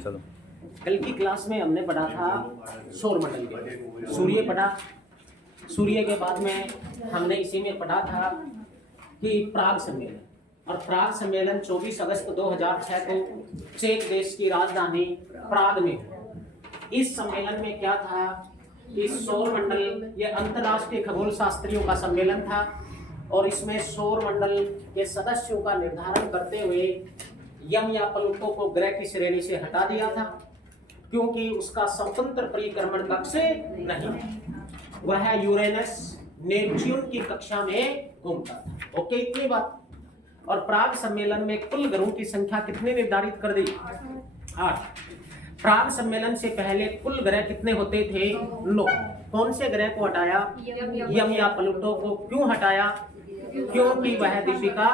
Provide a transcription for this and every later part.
चलो। कल की क्लास में हमने पढ़ा था सौरमंडल के सूर्य पढ़ा। सूर्य के बाद में हमने इसी में पढ़ा था कि प्राग सम्मेलन, और प्राग सम्मेलन 24 अगस्त 2006 को चेक देश की राजधानी प्राग में हुआ। इस सम्मेलन में क्या था कि सौरमंडल, ये अंतर्राष्ट्रीय खगोल शास्त्रियों का सम्मेलन था, और इसमें सौरमंडल के सदस्यों का निर्धारण करते हुए यम या प्लूटो को ग्रह की श्रेणी से हटा दिया था, क्योंकि उसका स्वतंत्र परिक्रमण कक्ष नहीं, वह यूरेनस नेपच्यून की कक्षा में घूमता था। ओके, इतनी बात। और प्राग सम्मेलन में कुल ग्रहों की संख्या कितने निर्धारित कर दी? 8। प्राग सम्मेलन से पहले कुल ग्रह कितने होते थे? 9। कौन से ग्रह को हटाया? यम या प्लूटो को। क्यों हटाया? क्योंकि वह दीपिका,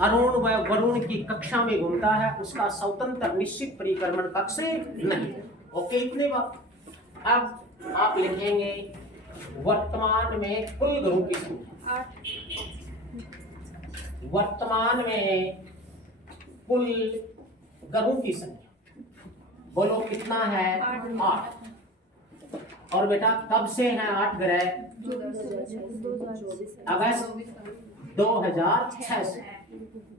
अरुण व वरुण की कक्षा में घूमता है, उसका स्वतंत्र निश्चित परिक्रमण कक्ष नहीं। ओके, इतने बात। अब आप लिखेंगे वर्तमान में कुल ग्रहों की संख्या। वर्तमान में कुल ग्रहों की संख्या बोलो कितना है? 8। और बेटा कब से हैं 8 ग्रह? अगस्त 2006 से,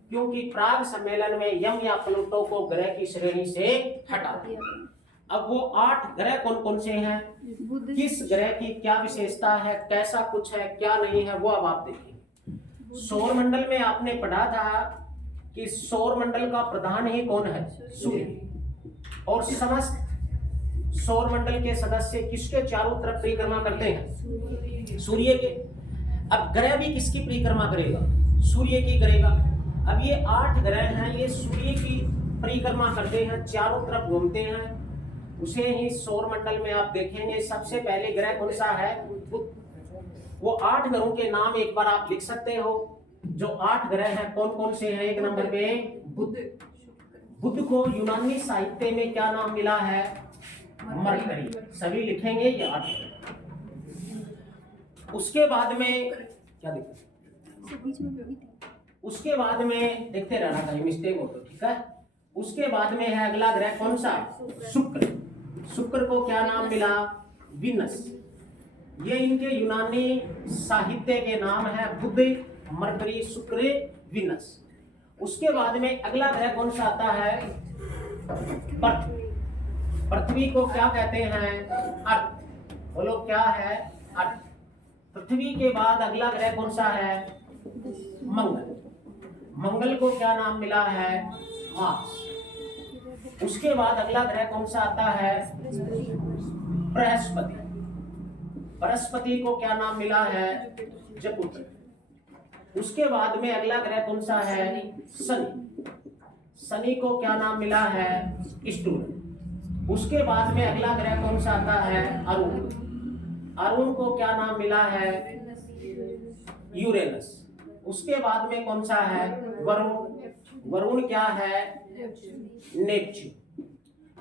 क्योंकि प्राग सम्मेलन में यम या प्लूटो को ग्रह की श्रेणी से हटा दिया। अब वो 8 ग्रह कौन कौन से हैं, किस ग्रह की क्या विशेषता है, कैसा कुछ है, क्या नहीं है, वो अब आप देखेंगे। सौरमंडल में आपने पढ़ा था कि सौरमंडल का प्रधान ही कौन है? सूर्य। और समस्त सौरमंडल के सदस्य किसके चारों तरफ परिक्रमा करते हैं? सूर्य के। अब ग्रह भी किसकी परिक्रमा करेगा? सूर्य की करेगा। अब ये 8 ग्रह हैं, ये सूर्य की परिक्रमा करते हैं, चारों तरफ घूमते हैं। उसे ही सौरमंडल में आप देखेंगे सबसे पहले ग्रह कौन सा है? बुध। वो 8 ग्रहों के नाम एक बार आप लिख सकते हो। जो 8 ग्रह हैं कौन कौन से हैं? एक नंबर पे बुध। बुध को यूनानी साहित्य में क्या नाम मिला है? मरकरी। सभी लिखेंगे ये 8 ग्रह। उसके बाद में क्या उसके बाद में देखते रहना, कहीं मिस्टेक हो तो ठीक है। उसके बाद में है अगला ग्रह कौन सा? शुक्र। शुक्र को क्या नाम मिला? विनस। ये इनके यूनानी साहित्य के नाम है बुध, मरकरी, शुक्र, विनस। उसके बाद में अगला ग्रह कौन सा आता है? पृथ्वी। पृथ्वी को क्या कहते हैं? अर्थ। बोलो क्या है? अर्थ। पृथ्वी के बाद अगला ग्रह कौन सा है? मंगल। मंगल को क्या नाम मिला है? मार्स। उसके बाद अगला ग्रह कौन सा आता है? बृहस्पति। बृहस्पति को क्या नाम मिला है? जुपिटर। उसके बाद में अगला ग्रह कौन सा है? शनि। शनि को क्या नाम मिला है? स्टूल। उसके बाद में अगला ग्रह कौन सा आता है? अरुण। अरुण को क्या नाम मिला है? यूरेनस। उसके बाद में कौन सा है? वरुण। वरुण क्या है? नेपच्यून।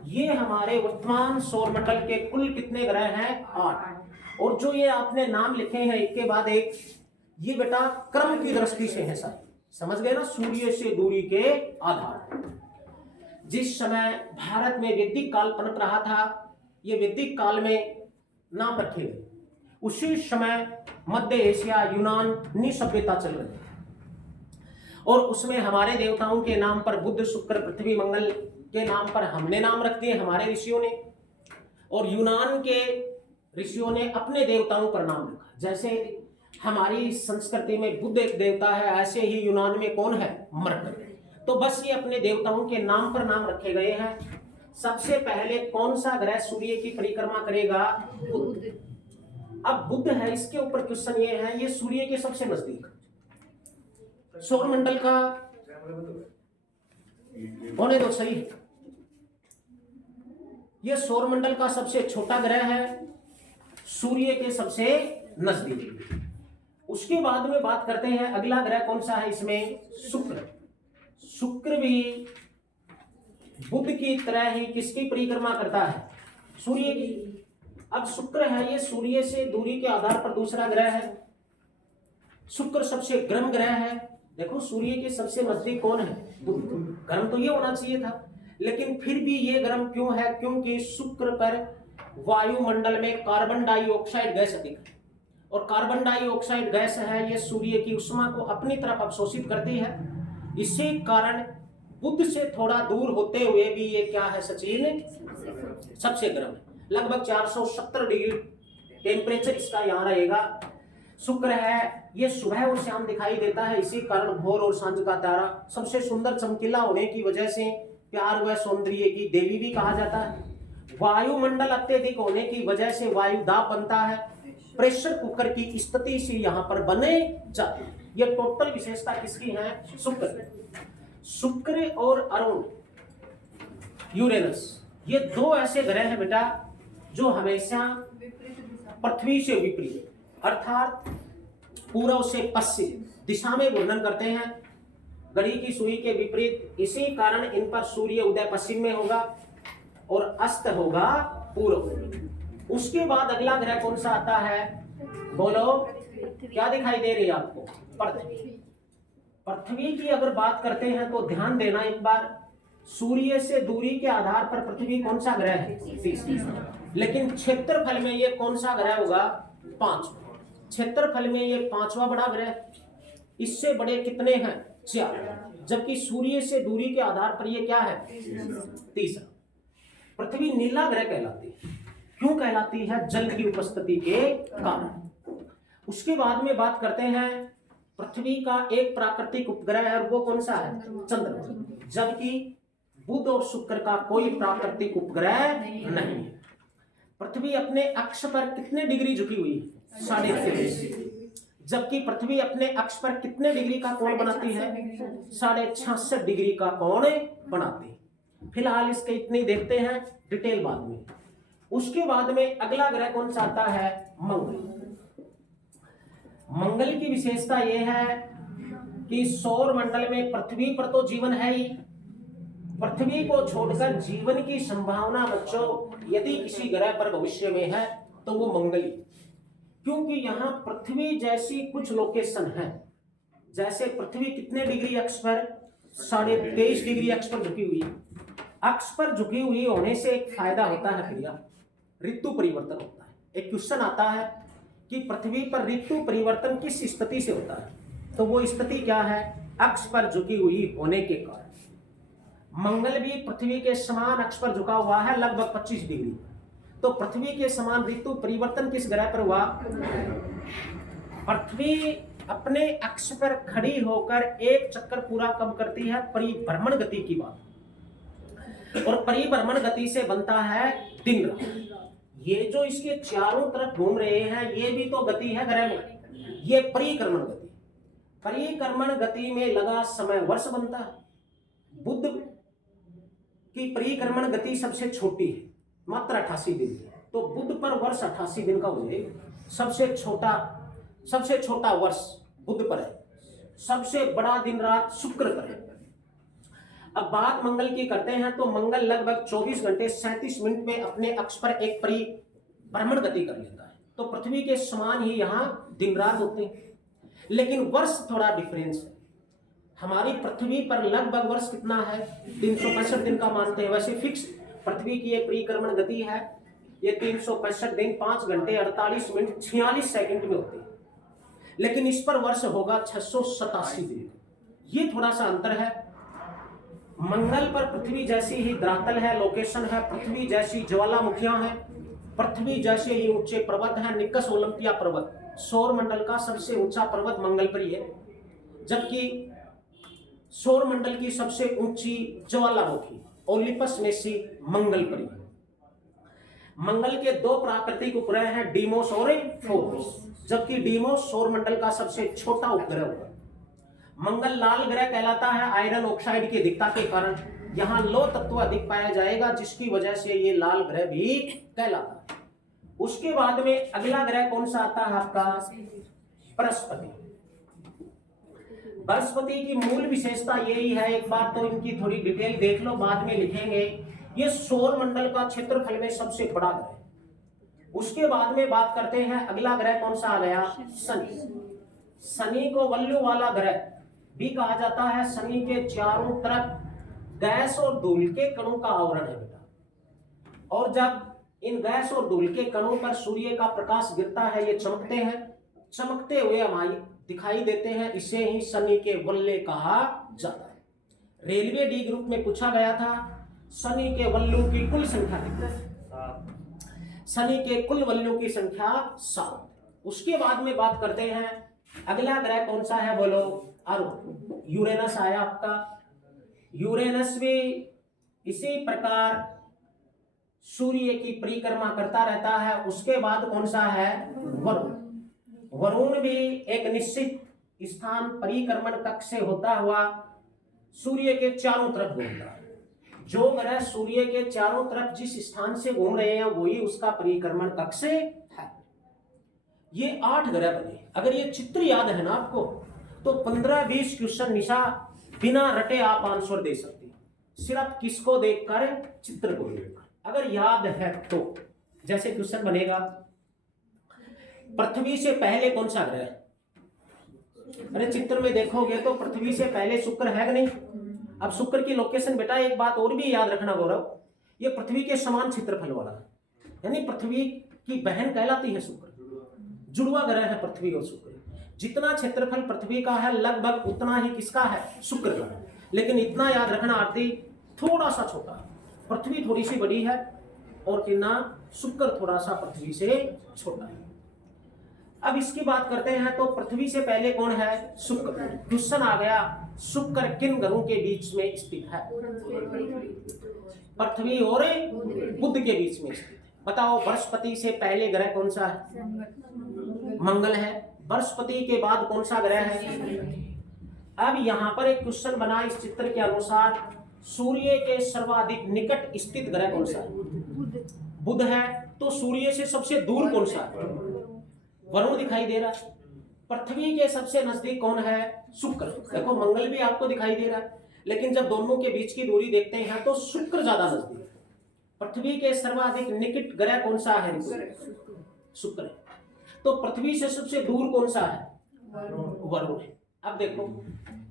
ये हमारे वर्तमान सौरमंडल के कुल कितने ग्रह हैं? 8। और जो ये आपने नाम लिखे हैं एक के बाद एक, ये बेटा क्रम की दृष्टि से है सर, समझ गए ना? सूर्य से दूरी के आधार। जिस समय भारत में वैदिक काल पनप रहा था, ये वैदिक काल में नाम रखे गए। उसी समय मध्य एशिया, यूनानी सभ्यता चल रही थी, और उसमें हमारे देवताओं के नाम पर बुध, शुक्र, पृथ्वी, मंगल के नाम पर हमने नाम रख दिए, हमारे ऋषियों ने, और यूनान के ऋषियों ने अपने देवताओं पर नाम रखा। जैसे हमारी संस्कृति में बुध एक देवता है, ऐसे ही यूनान में कौन है? मरकरी। तो बस ये अपने देवताओं के नाम पर नाम रखे गए हैं। सबसे पहले कौन सा ग्रह सूर्य की परिक्रमा करेगा? बुध। अब बुध है, इसके ऊपर क्वेश्चन ये है, ये सूर्य के सबसे नजदीक सौरमंडल का होने दो, सही है। ये सौरमंडल का सबसे छोटा ग्रह है, सूर्य के सबसे नजदीक। उसके बाद में बात करते हैं अगला ग्रह कौन सा है इसमें? शुक्र। शुक्र भी बुध की तरह ही किसकी परिक्रमा करता है? सूर्य की। अब शुक्र है, ये सूर्य से दूरी के आधार पर दूसरा ग्रह है। शुक्र सबसे गर्म ग्रह है। देखो सूर्य के सबसे नजदीक कौन है? बुध। गर्म तो ये होना चाहिए था, लेकिन फिर भी ये गर्म क्यों है? क्योंकि शुक्र पर वायुमंडल में कार्बन डाइऑक्साइड गैस अधिक है, और कार्बन डाइऑक्साइड गैस है ये सूर्य की उष्मा को अपनी तरफ अवशोषित करती है। इसी कारण बुध से थोड़ा दूर होते हुए भी ये क्या है सचिन? सबसे गर्म है। लगभग 470 डिग्री टेम्परेचर इसका यहाँ रहेगा। शुक्र है ये सुबह और शाम दिखाई देता है, इसी कारण भोर और सांझ का तारा सबसे सुंदर चमकीला होने की वजह से प्यार व सौंदर्य की देवी भी कहा जाता है। वायुमंडल अत्यधिक होने की वजह से वायु दाब बनता है, प्रेशर कुकर की स्थिति से यहाँ पर बने जाते हैं। ये टोटल विशेषता किसकी है? शुक्र। शुक्र और अरुण यूरेनस ये दो ऐसे ग्रह हैं बेटा जो हमेशा पृथ्वी से विपरीत अर्थात पूर्व से पश्चिम दिशा में घूर्णन करते हैं, घड़ी की सुई के विपरीत। इसी कारण इन पर सूर्य उदय पश्चिम में होगा और अस्त होगा पूर्व। उसके बाद अगला ग्रह कौन सा आता है? बोलो, क्या दिखाई दे रही है आपको? पृथ्वी। पृथ्वी की अगर बात करते हैं तो ध्यान देना एक बार, सूर्य से दूरी के आधार पर पृथ्वी कौन सा ग्रह है? तीसरा। लेकिन क्षेत्रफल में ये कौन सा ग्रह होगा? पांचवा। क्षेत्रफल में ये पांचवा बड़ा ग्रह। इससे बड़े कितने हैं? 4। जबकि सूर्य से दूरी के आधार पर ये क्या है? तीसरा। पृथ्वी नीला ग्रह कहलाती है। क्यों कहलाती है? जल की उपस्थिति के कारण। उसके बाद में बात करते हैं पृथ्वी का एक प्राकृतिक उपग्रह है, और वो कौन सा है? चंद्रमा। जबकि बुध और शुक्र का कोई प्राकृतिक उपग्रह नहीं है। पृथ्वी अपने अक्ष पर कितने डिग्री झुकी हुई है? 63। जबकि पृथ्वी अपने अक्ष पर कितने डिग्री का कोण बनाती है? 66.5 डिग्री का कोण बनाती है। फिलहाल इसके इतनी देखते हैं, डिटेल बाद में। उसके बाद में अगला ग्रह कौन सा आता है? मंगल। मंगल की विशेषता यह है कि सौर मंडल में पृथ्वी पर तो जीवन है ही, पृथ्वी को छोड़कर जीवन की संभावना बच्चों यदि किसी ग्रह पर भविष्य में है तो वो मंगल ही। क्योंकि यहाँ पृथ्वी जैसी कुछ लोकेशन है, जैसे पृथ्वी कितने डिग्री अक्ष पर? 23.5 डिग्री अक्ष पर झुकी हुई। अक्ष पर झुकी हुई होने से एक फायदा होता है भैया, ऋतु परिवर्तन होता है। एक क्वेश्चन आता है कि पृथ्वी पर ऋतु परिवर्तन किस स्थिति से होता है? तो वो स्थिति क्या है? अक्ष पर झुकी हुई होने के कारण। मंगल भी पृथ्वी के समान अक्ष पर झुका हुआ है, लगभग 25 डिग्री। तो पृथ्वी के समान ऋतु परिवर्तन किस ग्रह पर हुआ? पृथ्वी अपने अक्ष पर खड़ी होकर एक चक्कर पूरा कब करती है? परिभ्रमण गति की बात। और परिभ्रमण गति से बनता है दिन रात। ये जो इसके चारों तरफ घूम रहे हैं ये भी तो गति है ग्रह में, ये परिक्रमण गति। परिक्रमण गति में लगा समय वर्ष बनता है। बुध की परिक्रमण गति सबसे छोटी है, मात्र 88 दिन की। तो बुध पर वर्ष 88 दिन का हो जाएगा। सबसे छोटा वर्ष बुध पर है, सबसे बड़ा दिन रात शुक्र पर है। अब बात मंगल की करते हैं तो मंगल लगभग 24 घंटे 37 मिनट में अपने अक्ष पर एक परिभ्रमण गति कर लेता है। तो पृथ्वी के समान ही यहाँ दिन रात होते हैं, लेकिन वर्ष थोड़ा डिफरेंस है। हमारी पृथ्वी पर लगभग वर्ष कितना है? 365 दिन का मानते हैं। वैसे फिक्स पृथ्वी की ये परिक्रमण गति है, ये 365 दिन 5 घंटे 48 मिनट 46 सेकंड में होती है, लेकिन इस पर वर्ष होगा 687 दिन। ये थोड़ा सा अंतर है। मंगल पर पृथ्वी जैसी ही धरातल है, लोकेशन है, पृथ्वी जैसी ज्वालामुखियां हैं, पृथ्वी जैसे ही ऊंचे पर्वत हैं। निकस ओलंपिया पर्वत सौर मंडल का सबसे ऊंचा पर्वत मंगल पर ही है, जबकि सौर मंडल की सबसे ऊंची ज्वालामुखी ओलिपस मेसी मंगल पर ही। मंगल के 2 प्राकृतिक उपग्रह हैं, डीमोस और फोबोस, जबकि डीमोस सौर मंडल का सबसे छोटा उपग्रह होगा। मंगल लाल ग्रह कहलाता है आयरन ऑक्साइड की अधिकता के कारण। यहाँ लौह तत्व अधिक पाया जाएगा, जिसकी वजह से ये लाल ग्रह भी कहलाता है। उसके बाद में अगला ग्रह कौन सा आता है आपका? बृहस्पति। बृहस्पति की मूल विशेषता यही है, एक बार तो इनकी थोड़ी डिटेल देख लो, बाद में लिखेंगे। ये सौर मंडल का क्षेत्रफल में सबसे बड़ा ग्रह। उसके बाद में बात करते हैं अगला ग्रह कौन सा आ गया? शनि। शनि को वल्लू वाला ग्रह भी कहा जाता है। शनि के चारों तरफ गैस और धूल के कणों का आवरण है बेटा। और जब इन गैस और धूल के कणों पर सूर्य का प्रकाश गिरता है, ये चमकते हैं, चमकते हुए हमारी दिखाई देते हैं, इसे ही शनि के वल्ले कहा जाता है। रेलवे डी ग्रुप में पूछा गया था शनि के वल्लों की कुल संख्या कितनी है? शनि के कुल वल्लों की संख्या 7। उसके बाद में बात करते हैं अगला ग्रह कौन सा है, बोलो। अरुण, यूरेनस आया आपका। यूरेनस भी इसी प्रकार सूर्य की परिक्रमा करता रहता है। उसके बाद कौन सा है, वरुण। वरुण भी एक निश्चित स्थान परिक्रमण कक्ष से होता हुआ सूर्य के चारों तरफ घूमता है। जो ग्रह सूर्य के चारों तरफ जिस स्थान से घूम रहे हैं वही उसका परिक्रमण कक्ष है। ये 8 ग्रह बने। अगर ये चित्र याद है ना आपको, तो 15-20 क्वेश्चन निशा बिना रटे आप आंसर दे सकते हैं, सिर्फ किसको देखकर, चित्र को देखकर। अगर याद है तो जैसे क्वेश्चन बनेगा, पृथ्वी से पहले कौन सा ग्रह है? अरे चित्र में देखोगे तो पृथ्वी से पहले शुक्र है कि नहीं? अब शुक्र की लोकेशन बेटा एक बात और भी याद रखना गौरव, ये पृथ्वी के समान क्षेत्रफल वाला है, यानी पृथ्वी की बहन कहलाती है शुक्र। जुड़वा ग्रह है पृथ्वी और शुक्र। जितना क्षेत्रफल पृथ्वी का है लगभग उतना ही किसका है, शुक्र का। लेकिन इतना याद रखना आरती थोड़ा सा छोटा, पृथ्वी थोड़ी सी बड़ी है और कितना, शुक्र थोड़ा सा पृथ्वी से छोटा है। अब इसकी बात करते हैं तो पृथ्वी से पहले कौन है, शुक्र। क्वेश्चन आ गया, शुक्र किन ग्रहों के बीच में स्थित है? पृथ्वी और बुध के बीच में स्थित है। बताओ बृहस्पति से पहले ग्रह कौन सा है? मंगल है। बृहस्पति के बाद कौन सा ग्रह है? अब यहां पर एक क्वेश्चन बना इस चित्र के अनुसार, सूर्य के सर्वाधिक निकट स्थित ग्रह कौन सा है? बुध है। तो सूर्य से सबसे दूर कौन सा है? वरुण दिखाई दे रहा है। पृथ्वी के सबसे नजदीक कौन है? शुक्र। देखो मंगल भी आपको दिखाई दे रहा है, लेकिन जब दोनों के बीच की दूरी देखते हैं तो शुक्र ज्यादा नजदीक है। पृथ्वी के सर्वाधिक निकट ग्रह कौन सा है? शुक्र है। तो पृथ्वी से सबसे दूर कौन सा है? वरुण है। अब देखो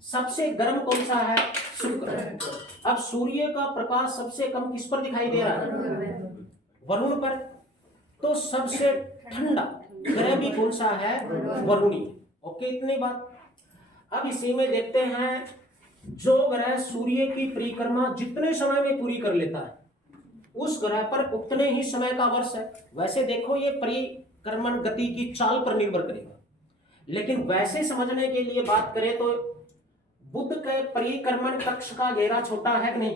सबसे गर्म कौन सा है? शुक्र है। अब सूर्य का प्रकाश सबसे कम किस पर दिखाई दे रहा है? वरुण पर। तो सबसे ठंडा ग्रह भी कौन सा है? वरुणी। ओके, इतनी बात। अब इसी में देखते हैं जो ग्रह सूर्य की परिक्रमा जितने समय में पूरी कर लेता है उस ग्रह पर उतने ही समय का वर्ष है। वैसे देखो ये परिक्रमण गति की चाल पर निर्भर करेगा, लेकिन वैसे समझने के लिए बात करें तो बुध के परिक्रमण कक्ष का घेरा छोटा है कि नहीं?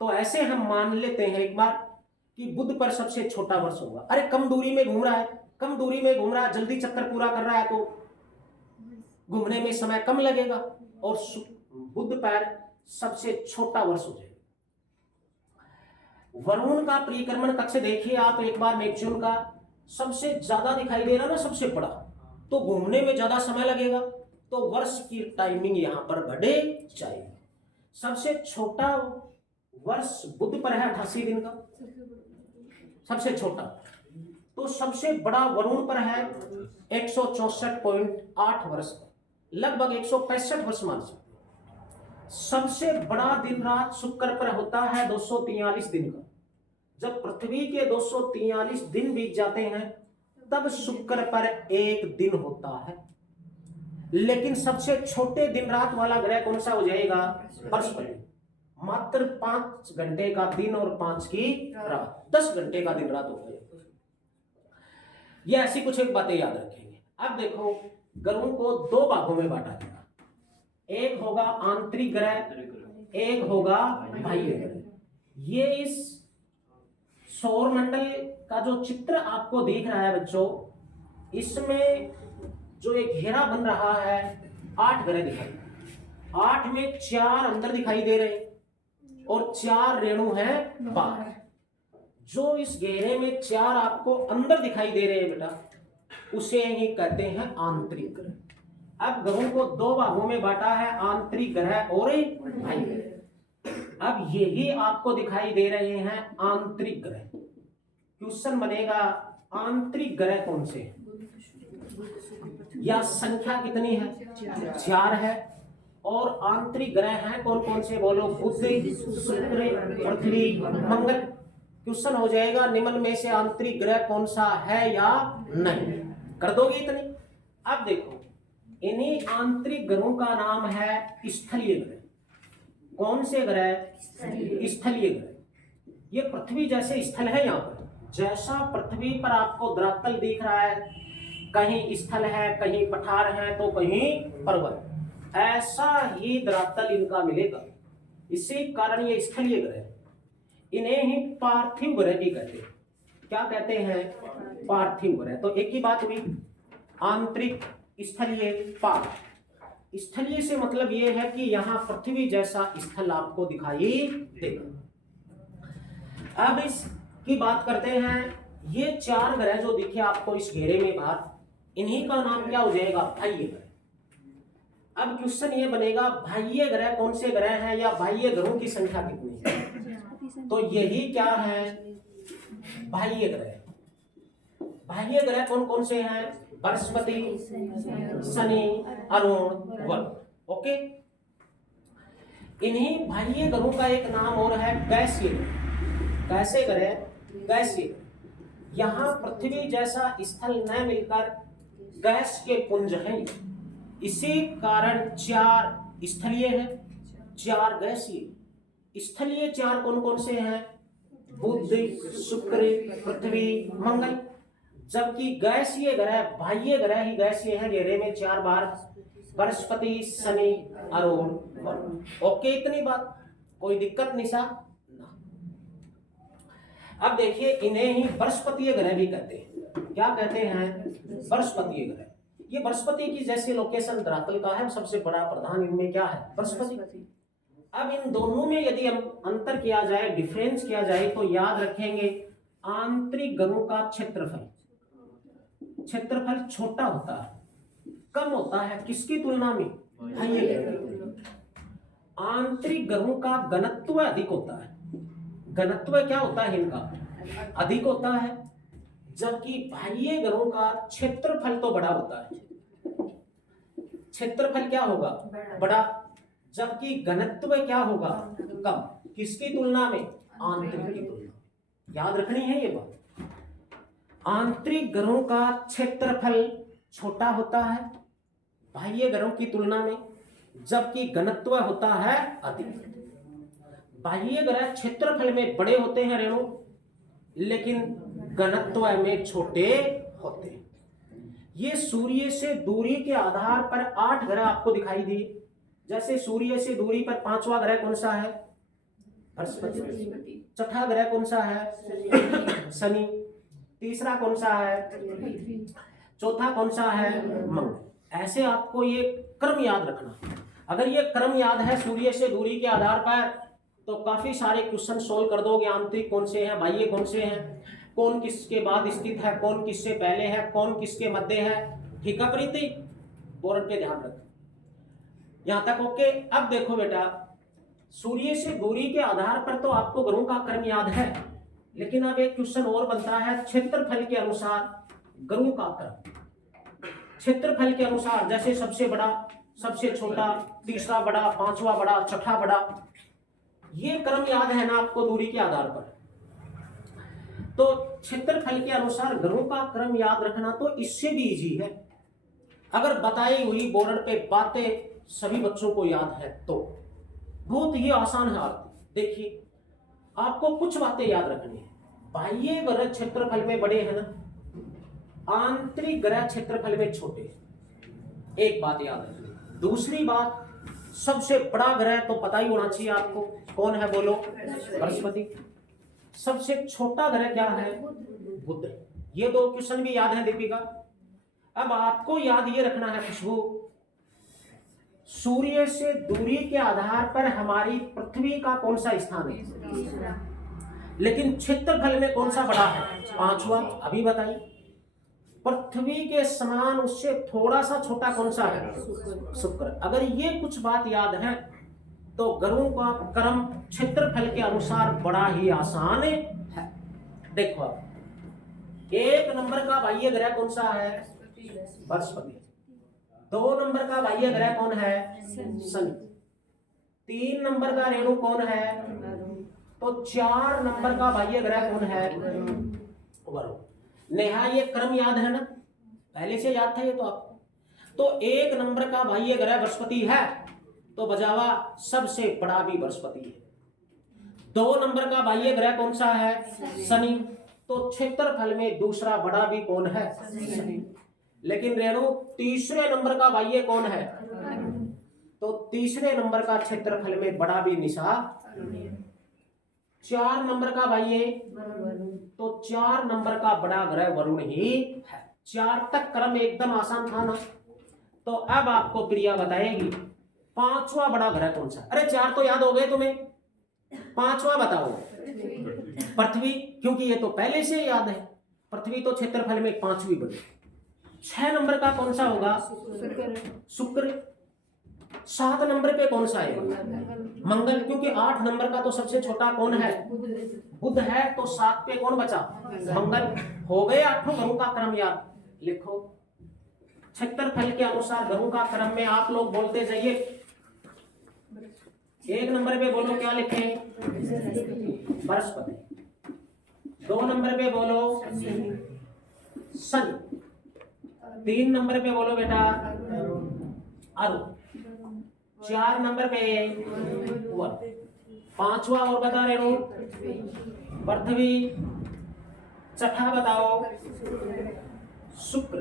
तो ऐसे हम मान लेते हैं एक बार कि बुध पर सबसे छोटा वर्ष होगा। अरे कम दूरी में घूम रहा है, कम दूरी में घूम रहा है, जल्दी चक्कर पूरा कर रहा है तो घूमने में समय कम लगेगा और बुध पर सबसे छोटा वर्ष हो जाएगा। वरुण का परिक्रमण कक्ष देखिए आप एक बार, नेपच्यून का सबसे ज्यादा दिखाई दे रहा ना, सबसे बड़ा, तो घूमने में ज्यादा समय लगेगा, तो वर्ष की टाइमिंग यहां पर बढ़े जाएगी। सबसे छोटा वर्ष बुध पर है 88 दिन का, सबसे छोटा। तो सबसे बड़ा वरुण पर है 164.8 वर्ष का, लगभग 165 वर्ष मान सकते। सबसे बड़ा दिन रात शुक्र पर होता है 243 दिन का। जब पृथ्वी के 243 दिन बीत जाते हैं तब शुक्र पर एक दिन होता है। लेकिन सबसे छोटे दिन रात वाला ग्रह कौन सा हो जाएगा? बृहस्पति। मात्र 5 घंटे का दिन और 5 की रात, 10 घंटे का दिन रात हो गया। ये ऐसी कुछ एक बातें याद रखेंगे। अब देखो ग्रहों को 2 भागों में बांटा गया, एक होगा आंतरिक ग्रह, एक होगा बाह्य ग्रह। ये इस सौर मंडल का जो चित्र आपको दिख रहा है बच्चों, इसमें जो एक घेरा बन रहा है 8 ग्रह दिखाई, 8 में 4 अंदर दिखाई दे रहे और 4 रेणु हैं बाहर। जो इस घेरे में 4 आपको अंदर दिखाई दे रहे हैं बेटा, उसे ही कहते हैं आंतरिक ग्रह। अब ग्रहों को 2 भागों में बांटा है, आंतरिक ग्रह और बाह्य ग्रह। अब यही आपको दिखाई दे रहे हैं आंतरिक ग्रह। क्वेश्चन बनेगा आंतरिक ग्रह कौन से, या संख्या कितनी है? 4 है। और आंतरिक ग्रह हैं कौन कौन से बोलो, बुध, शुक्र, पृथ्वी, मंगल। क्वेश्चन हो जाएगा निम्न में से आंतरिक ग्रह कौन सा है या नहीं, कर दोगे इतनी। अब देखो इन्हीं आंतरिक ग्रहों का नाम है स्थलीय ग्रह। कौन से ग्रह, स्थलीय ग्रह। ये पृथ्वी जैसे स्थल है, यहाँ पर जैसा पृथ्वी पर आपको धरातल दिख रहा है, कहीं स्थल है, कहीं पठार है, तो कहीं पर्वत, ऐसा ही धरातल इनका मिलेगा। इसी कारण ये स्थलीय ग्रह, इन्हें ही पार्थिव ग्रह भी कहते हैं। क्या कहते हैं, पार्थिव ग्रह। तो एक ही बात हुई, आंतरिक, स्थलीय, पार्थ। स्थलीय से मतलब ये है कि यहाँ पृथ्वी जैसा स्थल आपको दिखाई देगा। अब इसकी बात करते हैं, ये 4 ग्रह जो दिखे आपको इस घेरे में बाहर, इन्हीं का नाम क्या हो जाएगा, बाह्य ग्रह। अब क्वेश्चन ये बनेगा बाह्य ग्रह कौन से ग्रह हैं, या बाह्य ग्रहों की संख्या कितनी है। तो यही क्या है, बाह्य ग्रह। बाह्य ग्रह कौन कौन से हैं, बृहस्पति, शनि, अरुण, बुध। ओके, इन्हीं बाह्य ग्रहों का एक नाम और है गैसीय ग्रह। कैसे ग्रह, गैसीय ग्रह। यहाँ पृथ्वी जैसा स्थल न मिलकर गैस के पुंज हैं, इसी कारण 4 स्थलीय है, 4 गैसीय। स्थलीय 4 कौन कौन से हैं, बुध, शुक्र, पृथ्वी, मंगल। जबकि गैसीय ग्रह, बाह्य ग्रह ही गैसीय है, घेरे में 4 बार, बृहस्पति, शनि, अरुण, बुध। ओके, इतनी बात, कोई दिक्कत निशा ना। अब देखिए इन्हें ही बृहस्पतीय ग्रह भी कहते हैं। क्या कहते हैं, बृहस्पतीय ग्रह। ये बृहस्पति की जैसे लोकेशन धरातल का है, सबसे बड़ा प्रधान इनमें क्या है, बृहस्पति। अब इन दोनों में यदि हम अंतर किया जाए, डिफरेंस किया जाए, तो याद रखेंगे आंतरिक ग्रहों का क्षेत्रफल छोटा होता है, कम होता है, किसकी तुलना में, बाह्य ग्रह। आंतरिक ग्रहों का घनत्व अधिक होता है। घनत्व क्या होता है इनका, अधिक होता है। जबकि बाह्य ग्रहों का क्षेत्रफल तो बड़ा होता है। क्षेत्रफल क्या होगा, बड़ा, जबकि घनत्व क्या होगा, कम। किसकी तुलना में, आंतरिक की तुलना। याद रखनी है ये बात। आंतरिक ग्रहों का क्षेत्रफल छोटा होता है बाह्य ग्रहों की तुलना में, जबकि घनत्व होता है अधिक। बाह्य ग्रह क्षेत्रफल में बड़े होते हैं रेणु, लेकिन घनत्व में छोटे होते हैं। ये सूर्य से दूरी के आधार पर 8 ग्रह आपको दिखाई दिए। जैसे सूर्य से दूरी पर 5वां ग्रह कौन सा है, बृहस्पति। चौथा ग्रह कौन सा है, शनि। तीसरा कौन सा है, चौथा कौन सा है, मंगल। ऐसे आपको ये क्रम याद रखना। अगर ये क्रम याद है सूर्य से दूरी के आधार पर, तो काफी सारे क्वेश्चन सोल्व कर दोगे। आंतरिक कौन से हैं, बाह्य कौन से हैं, कौन किसके बाद स्थित है, कौन किससे पहले है, कौन किसके मध्य है। ठीक है प्रीति, बोर्ड पे ध्यान रख, यहां तक ओके। अब देखो बेटा, सूर्य से दूरी के आधार पर तो आपको ग्रहों का क्रम याद है, लेकिन अब एक क्वेश्चन और बनता है क्षेत्रफल के अनुसार ग्रहों का क्रम। क्षेत्रफल के अनुसार, जैसे सबसे बड़ा, सबसे छोटा, तीसरा बड़ा, 5वां बड़ा, छठा बड़ा, ये क्रम याद है ना आपको दूरी के आधार पर। तो क्षेत्रफल के अनुसार ग्रहों का क्रम याद रखना तो इससे भी इजी है। अगर बताई हुई बोर्ड पे बातें सभी बच्चों को याद है तो बहुत ही आसान है। देखिए, आपको कुछ बातें याद रखनी है। बाह्य ग्रह क्षेत्रफल में बड़े हैं ना, आंतरिक ग्रह क्षेत्रफल में छोटे। एक बात याद रखनी। दूसरी बात, सबसे बड़ा ग्रह तो पता ही होना चाहिए आपको, कौन है बोलो, बृहस्पति। सबसे छोटा ग्रह क्या है, बुध। ये 2 क्वेश्चन भी याद है दीपिका। अब आपको याद ये रखना है खुशबू, सूर्य से दूरी के आधार पर हमारी पृथ्वी का कौन सा स्थान है, लेकिन क्षेत्रफल में कौन सा बड़ा है, 5वां। अभी बताइए, पृथ्वी के समान उससे थोड़ा सा छोटा कौन सा है, शुक्र। अगर ये कुछ बात याद है तो ग्रहों का क्रम क्षेत्रफल के अनुसार बड़ा ही आसान है। देखो, अब 1 नंबर का बाह्य ग्रह कौन सा है, बृहस्पति। 2 नंबर का बाह्य ग्रह कौन है? शनि। 3 नंबर का रेणु कौन है? तो 4 नंबर का बाह्य ग्रह कौन है? वरुण। नेहा ये क्रम याद है ना, पहले से याद था ये तो आपको। तो 1 नंबर का बाह्य ग्रह बृहस्पति है, तो बजावा सबसे बड़ा भी बृहस्पति है। 2 नंबर का बाह्य ग्रह कौन सा है? शनि। तो क्षेत्रफल में दूसरा बड़ा भी कौन है? शनि। लेकिन रेणु तीसरे नंबर का बाह्य कौन है? तो तीसरे नंबर का क्षेत्रफल में बड़ा भी निशा। 4 नंबर का बाह्य, तो 4 नंबर का बड़ा ग्रह वरुण ही है। 4 तक क्रम एकदम आसान था ना। तो अब आपको प्रिया बताएगी 5वां बड़ा ग्रह कौन सा? अरे 4 तो याद हो गए तुम्हें, 5वां बताओ। पृथ्वी, क्योंकि ये तो पहले से याद है। पृथ्वी तो क्षेत्रफल में 5वीं बड़ी। 6 नंबर का कौन सा होगा? शुक्र। 7 नंबर पे कौन सा है? मंगल, क्योंकि 8 नंबर का तो सबसे छोटा कौन है? बुध है। तो 7 पे कौन बचा? मंगल। हो गए 8 ग्रहों का क्रम याद। लिखो क्षेत्रफल के अनुसार ग्रहों का क्रम में आप लोग बोलते जाइए। 1 नंबर पे बोलो क्या लिखे? बृहस्पति। 2 नंबर पे बोलो शनि। 3 नंबर पे बोलो बेटा अरुण। 4 नंबर पे वरुण। 5वां और बता रहे हो पृथ्वी। 6ठा बताओ शुक्र।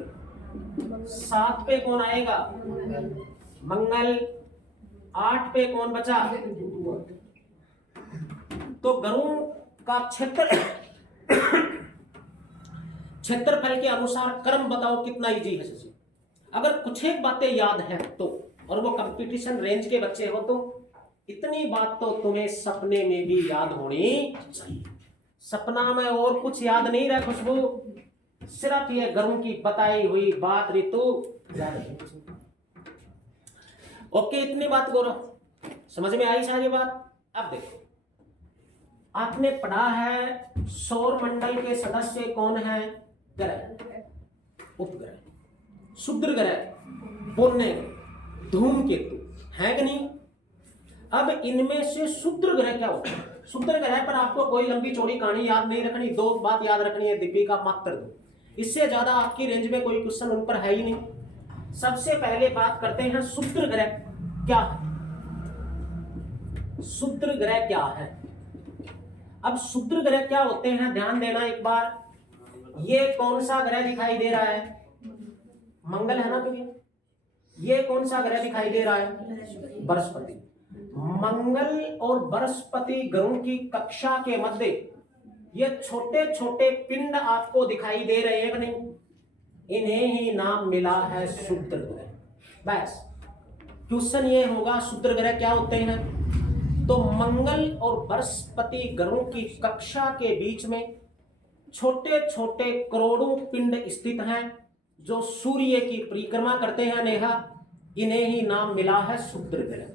7 पे कौन आएगा? मंगल। 8 पे कौन बचा? तो ग्रहों का क्षेत्रफल के अनुसार क्रम बताओ कितना इजी है शशि। अगर कुछ एक बातें याद है तो, और वो कंपटीशन रेंज के बच्चे हो तो इतनी बात तो तुम्हें सपने में भी याद होनी चाहिए। सपना में और कुछ याद नहीं रहे खुशबू, सिर्फ ये ग्रहों की बताई हुई बात ऋतु याद है। ओके, इतनी बात गौरव समझ में आई सारी बात। अब देखो, आपने पढ़ा है सौर मंडल के सदस्य कौन है? ग्रह, उपग्रह, क्षुद्र ग्रह, पुण्य, धूमकेतु है कि नहीं? अब इनमें से क्षुद्र ग्रह क्या होता है? क्षुद्र ग्रह पर आपको कोई लंबी चौड़ी कहानी याद नहीं रखनी, 2 बात याद रखनी है, दीपिका मात्र 2। इससे ज्यादा आपकी रेंज में कोई क्वेश्चन उन पर है ही नहीं। सबसे पहले बात करते हैं क्षुद्र ग्रह क्या है। क्षुद्र ग्रह क्या है? अब क्षुद्र ग्रह क्या होते हैं ध्यान देना एक बार। ये कौन सा ग्रह दिखाई दे रहा है? मंगल है ना भैया। ये कौन सा ग्रह दिखाई दे रहा है? बृहस्पति। मंगल और बृहस्पति ग्रहों की कक्षा के मध्य ये छोटे छोटे पिंड आपको दिखाई दे रहे हैं कि नहीं? इन्हें ही नाम मिला है क्षुद्र ग्रह। बस क्वेश्चन ये होगा क्षुद्र ग्रह क्या होते हैं? तो मंगल और बृहस्पति ग्रहों की कक्षा के बीच में छोटे छोटे करोड़ों पिंड स्थित हैं जो सूर्य की परिक्रमा करते हैं नेहा। इन्हें ही नाम मिला है क्षुद्र ग्रह।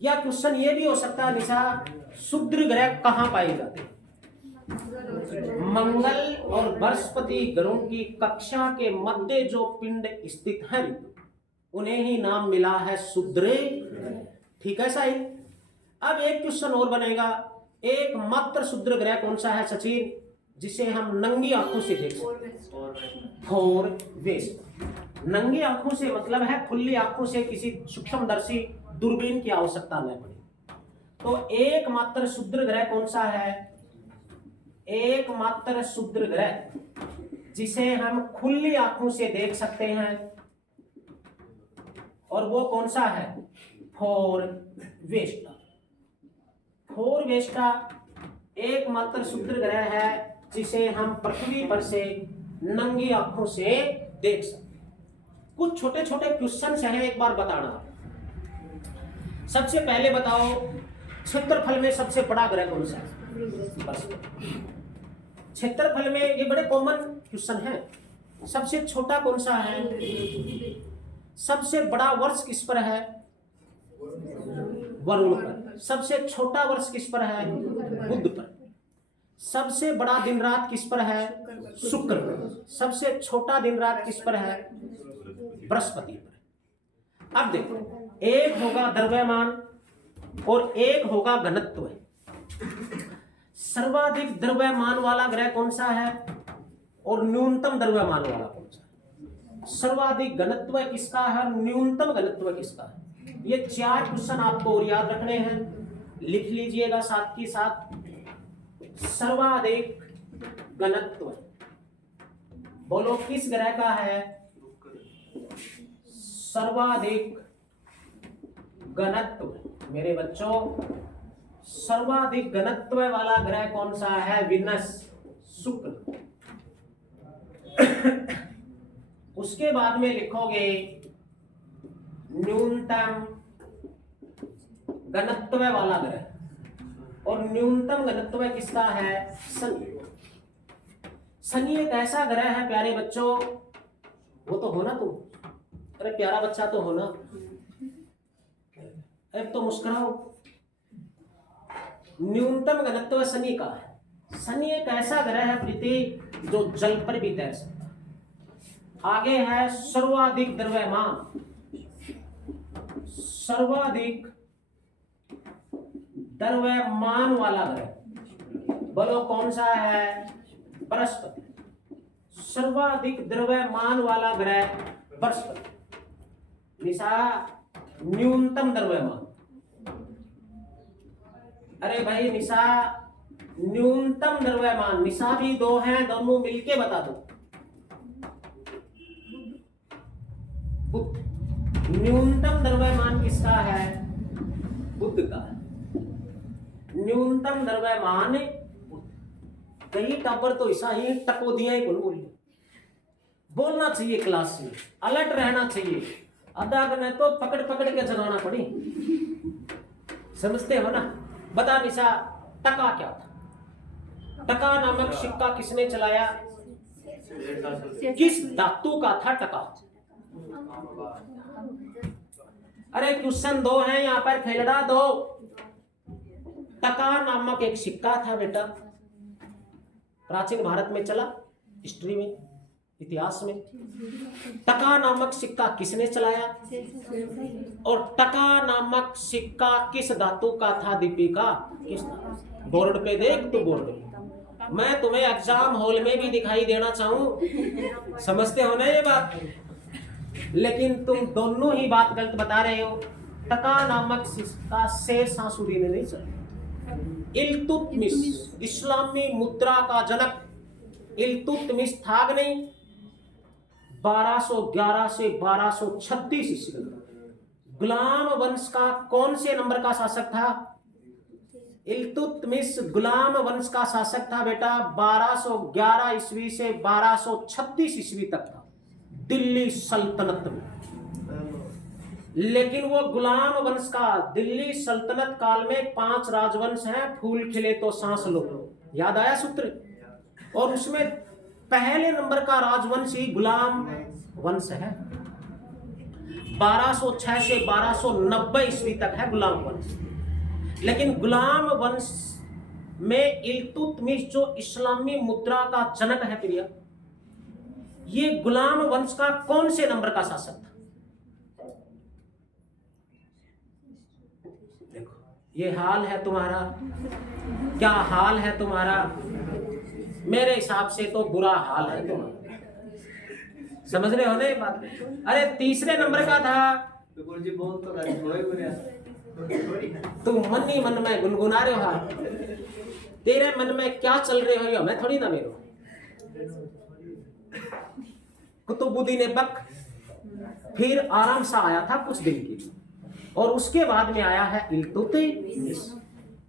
या क्वेश्चन ये भी हो सकता है निशा, क्षुद्र ग्रह कहां पाए जाते हैं? मंगल और बृहस्पति ग्रहों की कक्षा के मध्य जो पिंड स्थित हैं उन्हें ही नाम मिला है क्षुद्र ग्रह। ठीक है साहिल। अब एक क्वेश्चन और बनेगा, एकमात्र क्षुद्र ग्रह कौन सा है सचिन जिसे हम नंगी आंखों से देख सकते? फोर वेस्ट। नंगी आंखों से मतलब है खुली आंखों से, किसी सूक्ष्मदर्शी दूरबीन की आवश्यकता न पड़े। तो एकमात्र क्षुद्र ग्रह कौन सा है? एकमात्र क्षुद्र ग्रह जिसे हम खुली आंखों से देख सकते हैं और वो कौन सा है? Four Vista. फोर वेस्टा एकमात्र क्षुद्र ग्रह है जिसे हम पृथ्वी पर से नंगी आंखों से देख सकते। कुछ छोटे छोटे क्वेश्चन हैं, एक बार बताना। सबसे पहले बताओ क्षेत्रफल में सबसे बड़ा ग्रह कौन सा है? क्षेत्रफल में ये बड़े कॉमन क्वेश्चन है। सबसे छोटा कौन सा है? सबसे बड़ा वर्ष किस पर है? वरुण पर। सबसे छोटा वर्ष किस पर है? बुध पर। सबसे बड़ा दिन रात किस पर है? शुक्र पर। सबसे छोटा दिन रात किस पर है? बृहस्पति पर। अब देखो, एक होगा द्रव्यमान और एक होगा घनत्व। सर्वाधिक द्रव्यमान वाला ग्रह कौन सा है और न्यूनतम द्रव्यमान वाला कौन सा है? सर्वाधिक घनत्व किसका है, न्यूनतम घनत्व किसका है? ये 4 क्वेश्चन आपको और याद रखने हैं, लिख लीजिएगा साथ के साथ। सर्वाधिक घनत्व बोलो किस ग्रह का है? सर्वाधिक घनत्व मेरे बच्चों, सर्वाधिक घनत्व वाला ग्रह कौन सा है? विनस, शुक्र। उसके बाद में लिखोगे न्यूनतम घनत्व वाला ग्रह, और न्यूनतम घनत्व किसका है? शनि। शनि एक ऐसा ग्रह है प्यारे बच्चों, वो तो हो ना तुम, अरे प्यारा बच्चा तो हो ना, अब तो मुस्कुराओ। न्यूनतम घनत्व शनि का है। शनि एक ऐसा ग्रह है प्रीति जो जल पर भी तैर सकता है। आगे है सर्वाधिक द्रव्यमान, सर्वाधिक द्रव्यमान वाला ग्रह बोलो कौन सा है? बृहस्पति। सर्वाधिक द्रव्यमान वाला ग्रह बृहस्पति। निशा न्यूनतम द्रव्यमान, अरे भाई निशा न्यूनतम द्रव्यमान, निशा भी 2 हैं, दोनों मिलके बता दो। बुध। न्यूनतम द्रव्यमान किसका है? बुध का। न्यूनतम द्रव्यमान कई टाबर तो ऐसा ही टकोदियां ही कौन बोली। बोलना चाहिए क्लास में, अलर्ट रहना चाहिए। आधा घंटे तो पकड़ पकड़ के जगाना पड़ी, समझते हो ना? बता निशा, टका क्या था? टका नामक सिक्का किसने चलाया? किस धातु का था टका? अरे क्वेश्चन 2 हैं यहाँ पर, खेलड़ा 2। टका नामक एक सिक्का था बेटा, प्राचीन भारत में चला, हिस्ट्री में, इतिहास में। टका नामक सिक्का किसने चलाया? और टका नामक सिक्का किस धातु का था दीपिका? किस? बोर्ड पे देख, तो बोर्ड पे। मैं तुम्हें एग्जाम हॉल में भी दिखाई देना चाहूं, समझते हो ना ये बात? लेकिन तुम दोनों ही बात गलत बता रहे हो। टका नामक सिक्का शेरशाह ने नहीं चलाया। इल्तुतमिश, इस्लामी मुद्रा का जनक इल्तुतमिश था नहीं? 1211 से 1236 ईस्वी। गुलाम वंश का कौन से नंबर का शासक था? इल्तुतमिश गुलाम वंश का शासक था बेटा, 1211 ईस्वी से 1236 ईस्वी तक था दिल्ली सल्तनत में। लेकिन वो गुलाम वंश का दिल्ली सल्तनत काल में 5 राजवंश हैं, फूल खिले तो सांस लो, याद आया सूत्र? और उसमें पहले नंबर का राजवंश ही गुलाम वंश है। 1206 से 1290 ईस्वी तक है गुलाम वंश। लेकिन गुलाम वंश में इल्तुतमिश जो इस्लामी मुद्रा का जनक है प्रिया, ये गुलाम वंश का कौन से नंबर का शासक था? देखो ये हाल है तुम्हारा, क्या हाल है तुम्हारा? मेरे हिसाब से तो बुरा हाल है तुम्हारा, समझ रहे हो ना ये बात? अरे तीसरे नंबर का था, तुम मन ही मन में गुनगुना रहे हो। हाँ, तेरे मन में क्या चल रहे हो हमें थोड़ी ना मेरो। कुतुबुद्दीन ऐबक फिर आराम सा आया था कुछ दिन के लिए, और उसके बाद में आया है इल्तुतमिश।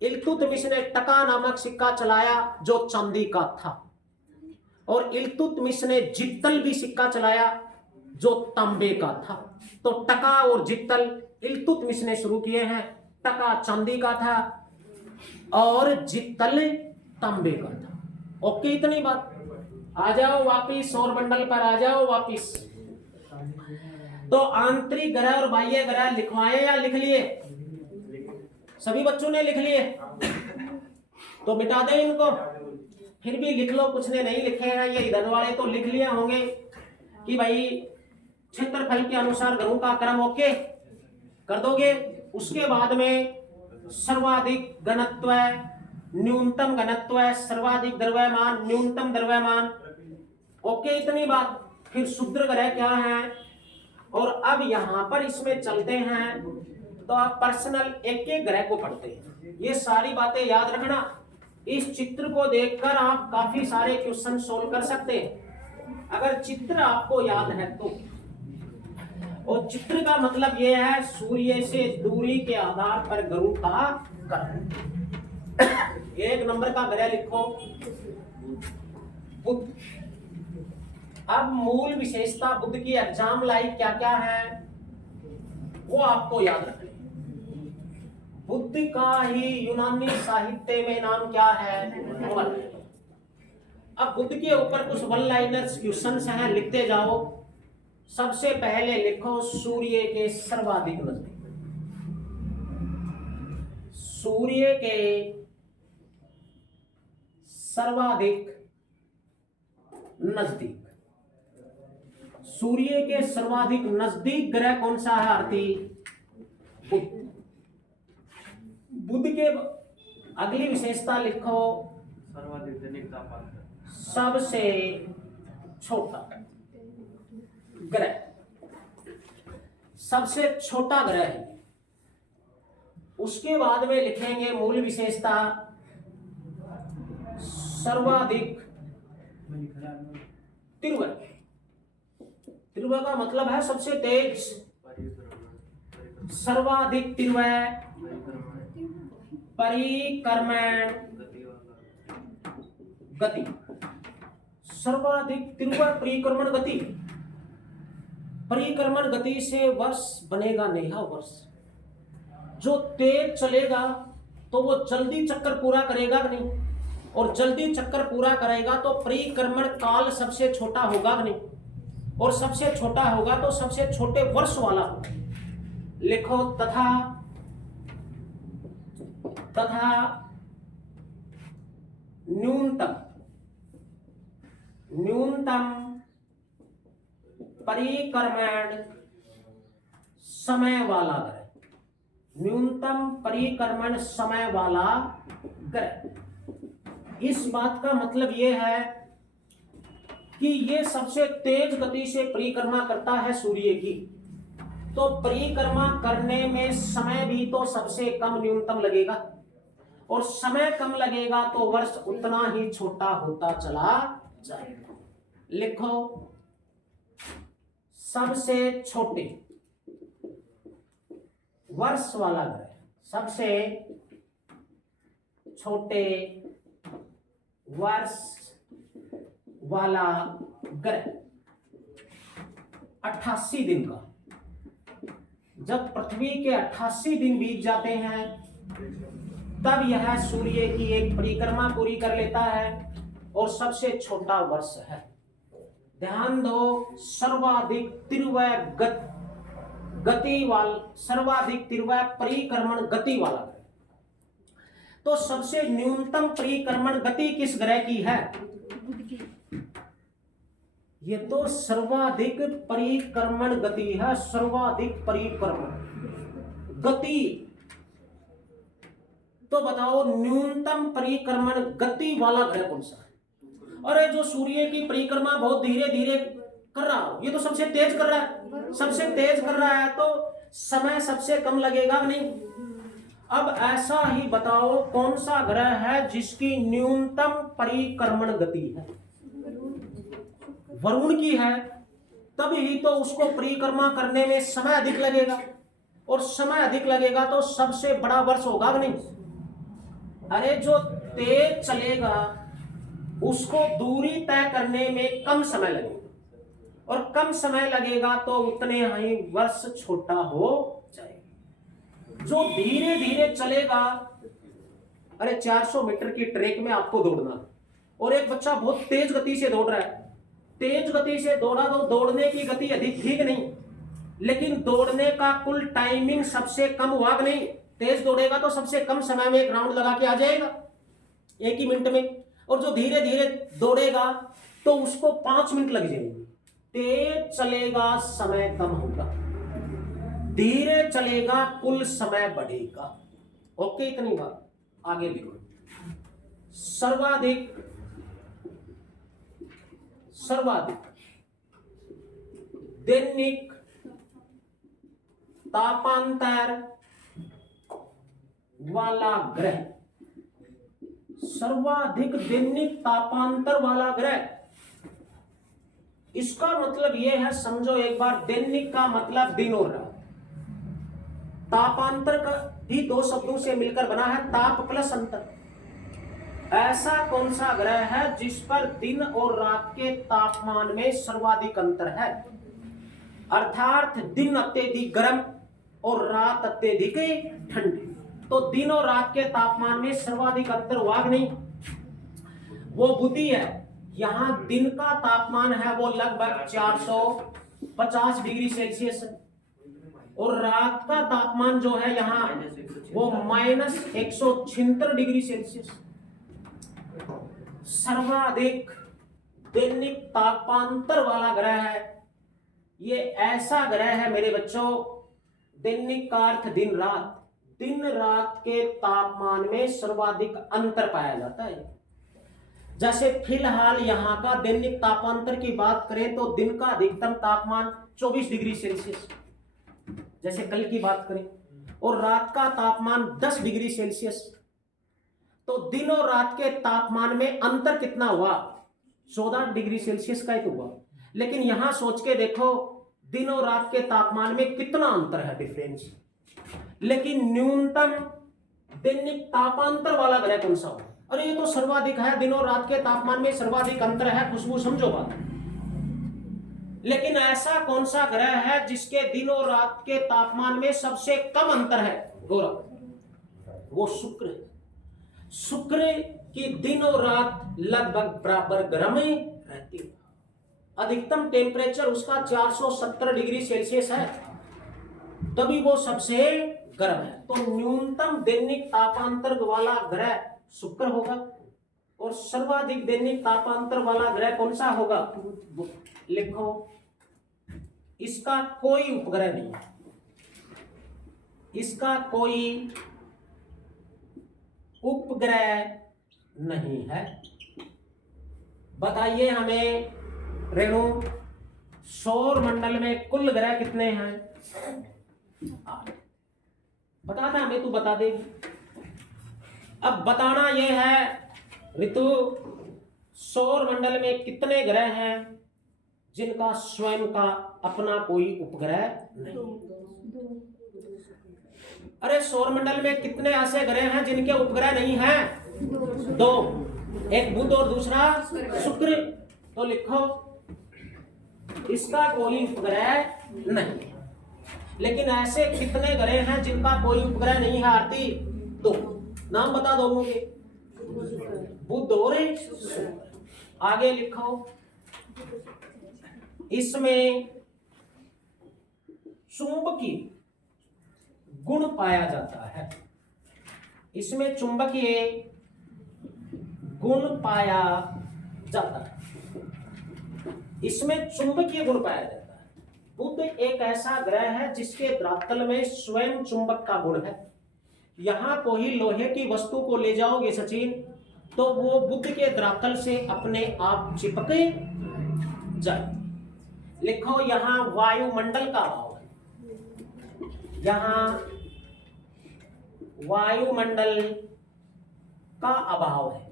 इल्तुतमिश ने टका नामक सिक्का चलाया जो चांदी का था, और इल्तुतमिश ने जित्तल भी सिक्का चलाया जो तांबे का था। तो टका और जित्तल इल्तुतमिश ने शुरू किए हैं। टका चांदी का था और जित्तल तांबे का था। ओके, इतनी बात। आ जाओ वापिस सौरमंडल पर, आ जाओ वापिस। तो आंतरिक ग्रह और बाह्य ग्रह लिखवाए या लिख लिए? सभी बच्चों ने लिख लिए? तो मिटा दे इनको, फिर भी लिख लो, कुछ ने नहीं लिखे हैं। ये इधर वाले तो लिख लिए होंगे कि भाई क्षेत्रफल के अनुसार ग्रहों का क्रम ओके। कर दोगे। उसके बाद में सर्वाधिक घनत्व, न्यूनतम घनत्व, सर्वाधिक द्रव्यमान, न्यूनतम द्रव्यमान। ओके, इतनी बात। फिर क्षुद्र ग्रह क्या है, और अब यहां पर इसमें चलते हैं तो आप पर्सनल एक एक ग्रह को पढ़ते हैं। ये सारी बातें याद रखना। इस चित्र को देखकर आप काफी सारे क्वेश्चन सोल्व कर सकते हैं अगर चित्र आपको याद है तो। और चित्र का मतलब यह है सूर्य से दूरी के आधार पर गुरु का ग्रह। एक नंबर का ग्रह लिखो बुध। अब मूल विशेषता बुध की एग्जाम लाइक क्या क्या है वो आपको याद रखना। बुध का ही यूनानी साहित्य में नाम क्या है, वन। अब बुध के ऊपर कुछ वन लाइनर्स क्वेश्चंस हैं, लिखते जाओ। सबसे पहले लिखो सूर्य के सर्वाधिक नजदीक। सूर्य के सर्वाधिक नजदीक, सूर्य के सर्वाधिक नजदीक ग्रह कौन सा है आरती? बुध। बुध के अगली विशेषता लिखो सबसे छोटा ग्रह। सबसे छोटा ग्रह है। उसके बाद में लिखेंगे मूल विशेषता सर्वाधिक तीव्र। तीव्र का मतलब है सबसे तेज। सर्वाधिक तीव्र परिक्रमण गति। सर्वाधिक तीव्र परिक्रमण गति। परिक्रमण गति से वर्ष बनेगा नया वर्ष। जो तेज चलेगा तो वो जल्दी चक्कर पूरा करेगा कि नहीं, और जल्दी चक्कर पूरा करेगा तो परिक्रमण काल सबसे छोटा होगा कि नहीं, और सबसे छोटा होगा तो सबसे छोटे वर्ष वाला होगा। लिखो तथा न्यूनतम परिक्रमण समय वाला ग्रह। न्यूनतम परिक्रमण समय वाला ग्रह। इस बात का मतलब यह है कि ये सबसे तेज गति से परिक्रमा करता है सूर्य की, तो परिक्रमा करने में समय भी तो सबसे कम न्यूनतम लगेगा, और समय कम लगेगा तो वर्ष उतना ही छोटा होता चला जाएगा। लिखो सबसे छोटे वर्ष वाला ग्रह। सबसे छोटे वर्ष वाला ग्रह 88 दिन का। जब पृथ्वी के 88 दिन बीत जाते हैं तब यह सूर्य की एक परिक्रमा पूरी कर लेता है और सबसे छोटा वर्ष है। ध्यान दो, सर्वाधिक तीव्र गति वाला, सर्वाधिक तीव्र परिक्रमण गति वाला ग्रह। तो सबसे न्यूनतम परिक्रमण गति किस ग्रह की है? ये तो सर्वाधिक परिक्रमण गति है। सर्वाधिक परिक्रमण गति। तो बताओ न्यूनतम परिक्रमण गति वाला ग्रह कौन सा है? अरे जो सूर्य की परिक्रमा बहुत धीरे धीरे कर रहा हो, ये तो सबसे तेज कर रहा है। सबसे तेज कर रहा है तो समय सबसे कम लगेगा नहीं। अब ऐसा ही बताओ कौन सा ग्रह है जिसकी न्यूनतम परिक्रमण गति है? वरुण की है। तब ही तो उसको परिक्रमा करने में समय अधिक लगेगा, और समय अधिक लगेगा तो सबसे बड़ा वर्ष होगा नहीं। अरे जो तेज चलेगा उसको दूरी तय करने में कम समय लगेगा, और कम समय लगेगा तो उतने ही वर्ष छोटा हो जाएगा। जो धीरे धीरे चलेगा, अरे 400 मीटर की ट्रैक में आपको दौड़ना, और एक बच्चा बहुत तेज गति से दौड़ रहा है। तेज गति से दौड़ा तो दौड़ने की गति अधिक ठीक नहीं, लेकिन दौड़ने का कुल टाइमिंग सबसे कम हुआ नहीं। तेज दौड़ेगा तो सबसे कम समय में एक राउंड लगा के आ जाएगा, 1 ही मिनट में। और जो धीरे धीरे दौड़ेगा तो उसको 5 मिनट लग जाएंगे। तेज चलेगा समय कम होगा, धीरे चलेगा कुल समय बढ़ेगा। ओके, इतनी बात। आगे लिखो, सर्वाधिक दैनिक तापांतर वाला ग्रह, सर्वाधिक दैनिक तापांतर वाला ग्रह। इसका मतलब यह है, समझो एक बार, दैनिक का मतलब दिन और रात, तापांतर का भी दो शब्दों से मिलकर बना है, ताप प्लस अंतर। ऐसा कौन सा ग्रह है जिस पर दिन और रात के तापमान में सर्वाधिक अंतर है? अर्थात दिन अत्यधिक गर्म और रात अत्यधिक ठंडी। तो दिन और रात के तापमान में सर्वाधिक अंतर हुआ नहीं, वो बुद्धि है। यहां दिन का तापमान है वो लगभग 450 डिग्री सेल्सियस है, और रात का तापमान जो है यहाँ वो -176 डिग्री सेल्सियस। सर्वाधिक दैनिक तापांतर वाला ग्रह है ये। ऐसा ग्रह है मेरे बच्चों, दैनिक का अर्थ दिन रात, दिन रात के तापमान में सर्वाधिक अंतर पाया जाता है। जैसे फिलहाल यहाँ का दैनिक तापांतर की बात करें तो दिन का अधिकतम तापमान 24 डिग्री सेल्सियस, जैसे कल की बात करें, और रात का तापमान 10 डिग्री सेल्सियस। तो दिन और रात के तापमान में अंतर कितना हुआ? 14 डिग्री सेल्सियस का ही तो हुआ। लेकिन यहां सोच के देखो, दिन और रात के तापमान में कितना अंतर है, डिफरेंस। लेकिन न्यूनतम दैनिक तापांतर वाला ग्रह कौन सा हो? अरे ये तो सर्वाधिक है, दिन और रात के तापमान में सर्वाधिक अंतर है, खुशबू समझो बात। लेकिन ऐसा कौन सा ग्रह है जिसके दिन और रात के तापमान में सबसे कम अंतर है? गौरव, वो शुक्र है। शुक्र की दिन और रात लगभग बराबर गर्म रहती है। अधिकतम टेम्परेचर उसका 470 डिग्री सेल्सियस है, तभी वो सबसे गर्म है। तो न्यूनतम दैनिक तापांतर वाला ग्रह शुक्र होगा, और सर्वाधिक दैनिक तापांतर वाला ग्रह कौन सा होगा? लिखो, इसका कोई उपग्रह नहीं है, इसका कोई उपग्रह नहीं है। बताइए हमें रेणु, सौर मंडल में कुल ग्रह कितने हैं? 8। बता था हमें, तू बता देगी। अब बताना यह है ऋतु, सौर मंडल में कितने ग्रह हैं जिनका स्वयं का अपना कोई उपग्रह नहीं? अरे सौर मंडल में कितने ऐसे ग्रह हैं जिनके उपग्रह नहीं हैं? 2, एक बुध और दूसरा शुक्र। तो लिखो, इसका कोई उपग्रह नहीं। लेकिन ऐसे कितने ग्रह हैं जिनका कोई उपग्रह नहीं है आरती? 2। नाम बता दोनों के, बुध और शुक्र। आगे लिखो, इसमें चुंबकीय गुण पाया जाता है, इसमें चुंबकीय गुण पाया जाता है, इसमें चुंबकीय गुण पाया जाता है। बुध एक ऐसा ग्रह है जिसके धरातल में स्वयं चुंबक का गुण है। यहां कोई लोहे की वस्तु को ले जाओगे सचिन, तो वो बुध के धरातल से अपने आप चिपक जाए। लिखो, यहां वायुमंडल का अभाव है, यहां वायुमंडल का अभाव है।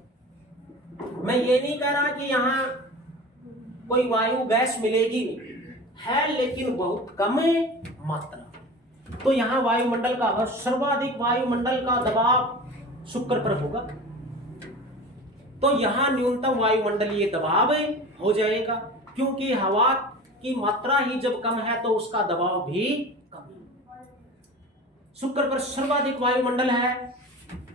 मैं ये नहीं कह रहा कि यहां कोई वायु गैस मिलेगी, है लेकिन बहुत कम मात्रा। तो यहां वायुमंडल का अभाव, सर्वाधिक वायुमंडल का दबाव शुक्र पर होगा, तो यहां न्यूनतम वायुमंडलीय दबाव हो जाएगा, क्योंकि हवा की मात्रा ही जब कम है तो उसका दबाव भी कम है। शुक्र पर सर्वाधिक वायुमंडल है,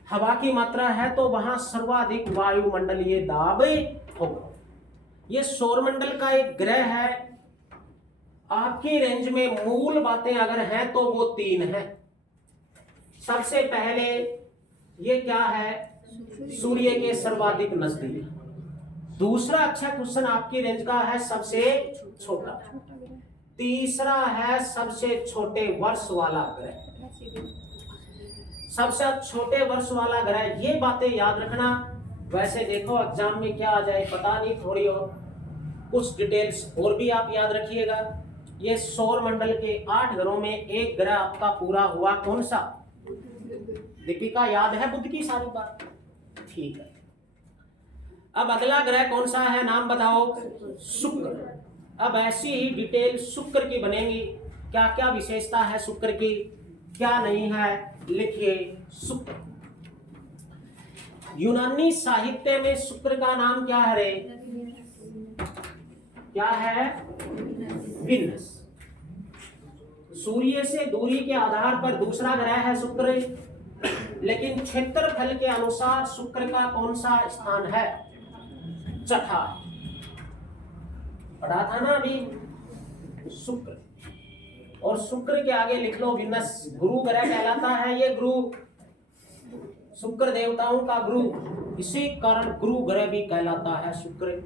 हवा की मात्रा है, तो वहां सर्वाधिक वायुमंडलीय दाब होगा। यह सौरमंडल का एक ग्रह है। आपकी रेंज में मूल बातें अगर हैं तो वो 3 हैं। सबसे पहले ये क्या है? सूर्य के सर्वाधिक नजदीक। दूसरा अच्छा क्वेश्चन आपकी रेंज का है सबसे छोटा। तीसरा है सबसे छोटे वर्ष वाला ग्रह। सबसे छोटे वर्ष वाला ग्रह, ये बातें याद रखना। वैसे देखो एग्जाम में क्या आ जाए पता नहीं, थोड़ी और कुछ डिटेल्स और भी आप याद रखिएगा। ये सौर मंडल के 8 ग्रहों में एक ग्रह आपका पूरा हुआ, कौन सा? दीपिका याद है बुध की सारी बात? ठीक है। अब अगला ग्रह कौन सा है, नाम बताओ? शुक्र। अब ऐसी ही डिटेल शुक्र की बनेगी, क्या क्या विशेषता है शुक्र की, क्या नहीं है, लिखिए शुक्र। यूनानी साहित्य में शुक्र का नाम क्या है रे? क्या है? विनस। सूर्य से दूरी के आधार पर दूसरा ग्रह है शुक्र, लेकिन क्षेत्रफल के अनुसार शुक्र का कौन सा स्थान है? चौथा। पढ़ा था ना अभी शुक्र। और शुक्र के आगे लिख लो विनस, गुरु ग्रह कहलाता है ये, गुरु, शुक्र देवताओं का गुरु, इसी कारण गुरु ग्रह भी कहलाता है शुक्र।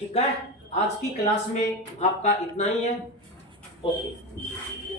ठीक है, आज की क्लास में आपका इतना ही है। ओके।